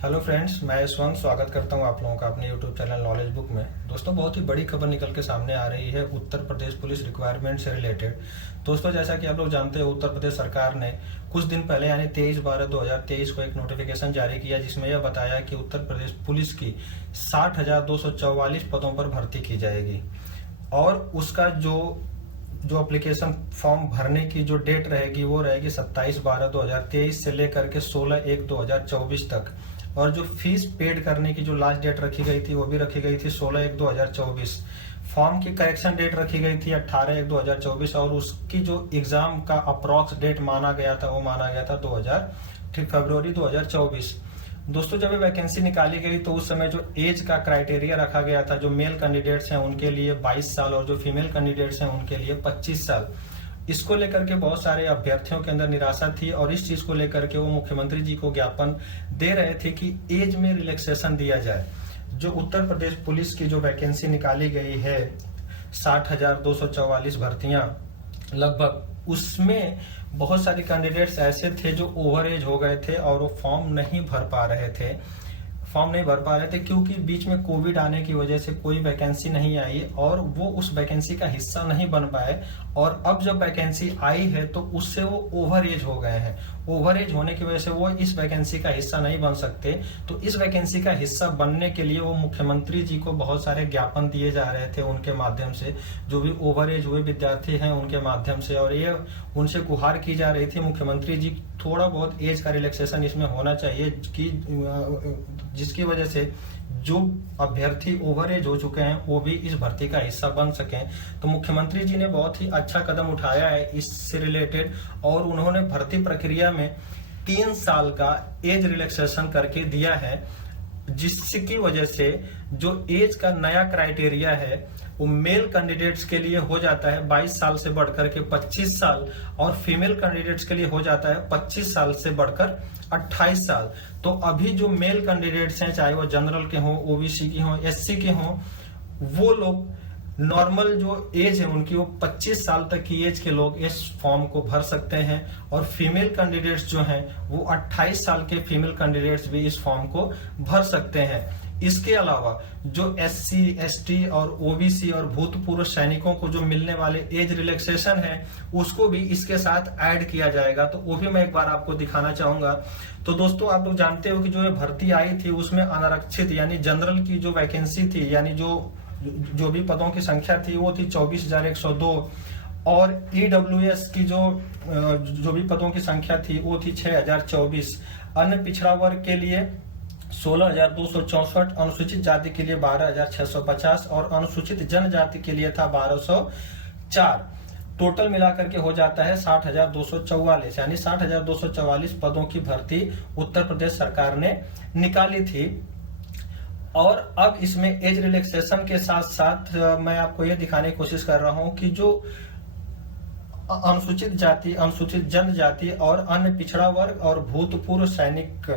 Hello friends, मैं यशवंत स्वागत करता हूं आप लोगों का अपने यूट्यूब चैनल नॉलेज बुक में। दोस्तों, बहुत ही बड़ी खबर निकल के सामने आ रही है उत्तर प्रदेश पुलिस रिक्वायरमेंट से रिलेटेड। दोस्तों, जैसा कि आप लोग जानते हैं, उत्तर प्रदेश सरकार ने कुछ दिन पहले यानी 23/12/2023 को एक नोटिफिकेशन जारी किया जिसमें यह बताया कि उत्तर प्रदेश पुलिस की 60,244 पदों पर भर्ती की जाएगी और उसका जो एप्लीकेशन फॉर्म भरने की जो डेट रहेगी वो रहेगी 27/12/2023 से लेकर के 16/1/2024 तक। और जो फीस पेड करने की जो लास्ट डेट रखी गई थी वो भी रखी गई थी 16/1/2024। फॉर्म की करेक्शन डेट रखी गई थी 18/1/2024 और उसकी जो एग्जाम का अप्रॉक्स डेट माना गया था वो माना गया था फरवरी 2024। दोस्तों, जब ये वैकेंसी निकाली गई तो उस समय जो एज का क्राइटेरिया रखा गया था, जो मेल कैंडिडेट्स हैं उनके लिए 22 साल और जो फीमेल कैंडिडेट्स हैं उनके लिए 25 साल। इसको लेकर के बहुत सारे अभ्यर्थियों के अंदर निराशा थी और इस चीज को लेकर के वो मुख्यमंत्री जी को ज्ञापन दे रहे थे कि एज में रिलैक्सेशन दिया जाए। जो उत्तर प्रदेश पुलिस की जो वैकेंसी निकाली गई है 60,244 भर्तियां लगभग, उसमें बहुत सारे कैंडिडेट्स ऐसे थे जो ओवर एज हो गए थे और वो फॉर्म नहीं भर पा रहे थे क्योंकि बीच में कोविड आने की वजह से कोई वैकेंसी नहीं आई और वो उस वैकेंसी का हिस्सा नहीं बन पाए। और अब जब वैकेंसी आई है तो उससे वो ओवर एज हो गए हैं। ओवर एज होने की वजह से वो इस वैकेंसी का हिस्सा नहीं बन सकते। तो इस वैकेंसी का हिस्सा बनने के लिए वो मुख्यमंत्री जी को बहुत सारे ज्ञापन दिए जा रहे थे उनके माध्यम से, जो भी ओवर एज हुए विद्यार्थी हैं उनके माध्यम से, और ये उनसे गुहार की जा रही थी मुख्यमंत्री जी थोड़ा बहुत एज का रिलैक्सेशन इसमें होना चाहिए कि जिसकी वजह से जो अभ्यर्थी ओवर एज हो चुके हैं वो भी इस भर्ती का हिस्सा बन सकें। तो मुख्यमंत्री जी ने बहुत ही अच्छा कदम उठाया है इससे रिलेटेड और उन्होंने भर्ती प्रक्रिया में 3 साल का एज रिलैक्सेशन करके दिया है, जिसकी वजह से जो एज का नया क्राइटेरिया है वो मेल कैंडिडेट्स के लिए हो जाता है 22 साल से बढ़कर के 25 साल और फीमेल कैंडिडेट्स के लिए हो जाता है 25 साल से बढ़कर 28 साल। तो अभी जो मेल कैंडिडेट्स हैं, चाहे वो जनरल के हों, ओबीसी के हों, एससी के हों, वो लोग नॉर्मल जो एज है उनकी वो 25 साल तक की एज के लोग इस फॉर्म को भर सकते हैं और फीमेल कैंडिडेट्स जो हैं वो 28 साल के फीमेल कैंडिडेट्स भी इस फॉर्म को भर सकते हैं। इसके अलावा जो एससी, एसटी और ओबीसी और भूतपूर्व सैनिकों को जो मिलने वाले एज रिलैक्सेशन है उसको भी इसके साथ ऐड किया जाएगा। तो वो भी मैं एक बार आपको दिखाना चाहूंगा। तो दोस्तों, आप लोग जानते हो कि जो ये भर्ती आई थी उसमें अनारक्षित यानी जनरल की जो वैकेंसी थी, यानी जो भी पदों की संख्या थी वो थी 24,102 और ईडब्ल्यूएस की जो भी पदों की संख्या थी वो थी 6,024। अन्य पिछड़ा वर्ग के लिए 16,264, अनुसूचित जाति के लिए 12,650 और अनुसूचित जनजाति के लिए था 1,204। टोटल मिलाकर के हो जाता है 60,244, यानी 60,244 पदों की भर्ती उत्तर प्रदेश सरकार ने निकाली थी। और अब इसमें एज रिलैक्सेशन के साथ साथ मैं आपको यह दिखाने की कोशिश कर रहा हूं कि जो अनुसूचित जाति, अनुसूचित जनजाति और अन्य पिछड़ा वर्ग और भूतपूर्व सैनिक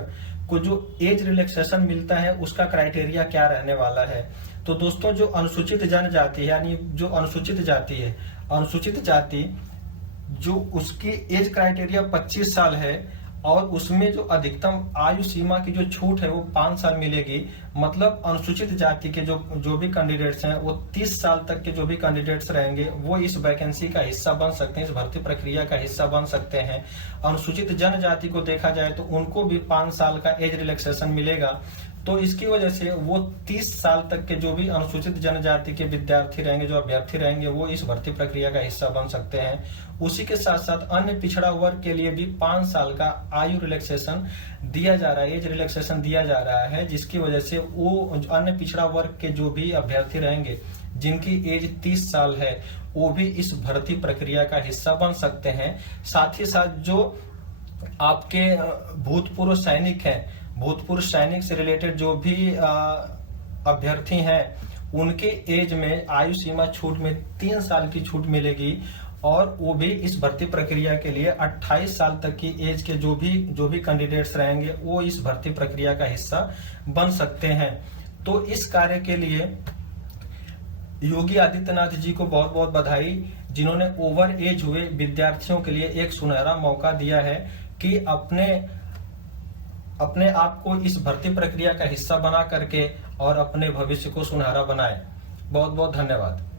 को जो एज रिलैक्सेशन मिलता है उसका क्राइटेरिया क्या रहने वाला है। तो दोस्तों, जो अनुसूचित जनजाति यानी जो अनुसूचित जाति है, अनुसूचित जाति जो उसकी एज क्राइटेरिया 25 साल है और उसमें जो अधिकतम आयु सीमा की जो छूट है वो 5 साल मिलेगी। मतलब अनुसूचित जाति के जो भी कैंडिडेट्स हैं वो 30 साल तक के जो भी कैंडिडेट्स रहेंगे वो इस वैकेंसी का हिस्सा बन सकते हैं, इस भर्ती प्रक्रिया का हिस्सा बन सकते हैं। अनुसूचित जनजाति को देखा जाए तो उनको भी 5 साल का एज रिलैक्सेशन मिलेगा। तो इसकी वजह से वो 30 साल तक के जो भी अनुसूचित जनजाति के विद्यार्थी रहेंगे, जो अभ्यर्थी रहेंगे, वो इस भर्ती प्रक्रिया का हिस्सा बन सकते हैं। उसी के साथ साथ अन्य पिछड़ा वर्ग के लिए भी 5 साल का आयु रिलैक्सेशन दिया जा रहा है, एज रिलैक्सेशन दिया जा रहा है, जिसकी वजह से वो अन्य पिछड़ा वर्ग के जो भी अभ्यर्थी रहेंगे जिनकी एज 30 साल है वो भी इस भर्ती प्रक्रिया का हिस्सा बन सकते हैं। साथ ही साथ जो आपके भूतपूर्व सैनिक हैं, भूतपूर्व सैनिक से रिलेटेड जो भी अभ्यर्थी हैं उनके एज में आयु सीमा छूट में 3 साल की छूट मिलेगी और वो भी इस भर्ती प्रक्रिया के लिए 28 साल तक की एज के जो भी कैंडिडेट्स रहेंगे वो इस भर्ती प्रक्रिया का हिस्सा बन सकते हैं। तो इस कार्य के लिए योगी आदित्यनाथ जी को बहुत बहुत बधाई, जिन्होंने ओवर एज हुए विद्यार्थियों के लिए एक सुनहरा मौका दिया है कि अपने अपने आप को इस भर्ती प्रक्रिया का हिस्सा बना करके और अपने भविष्य को सुनहरा बनाएं। बहुत बहुत धन्यवाद।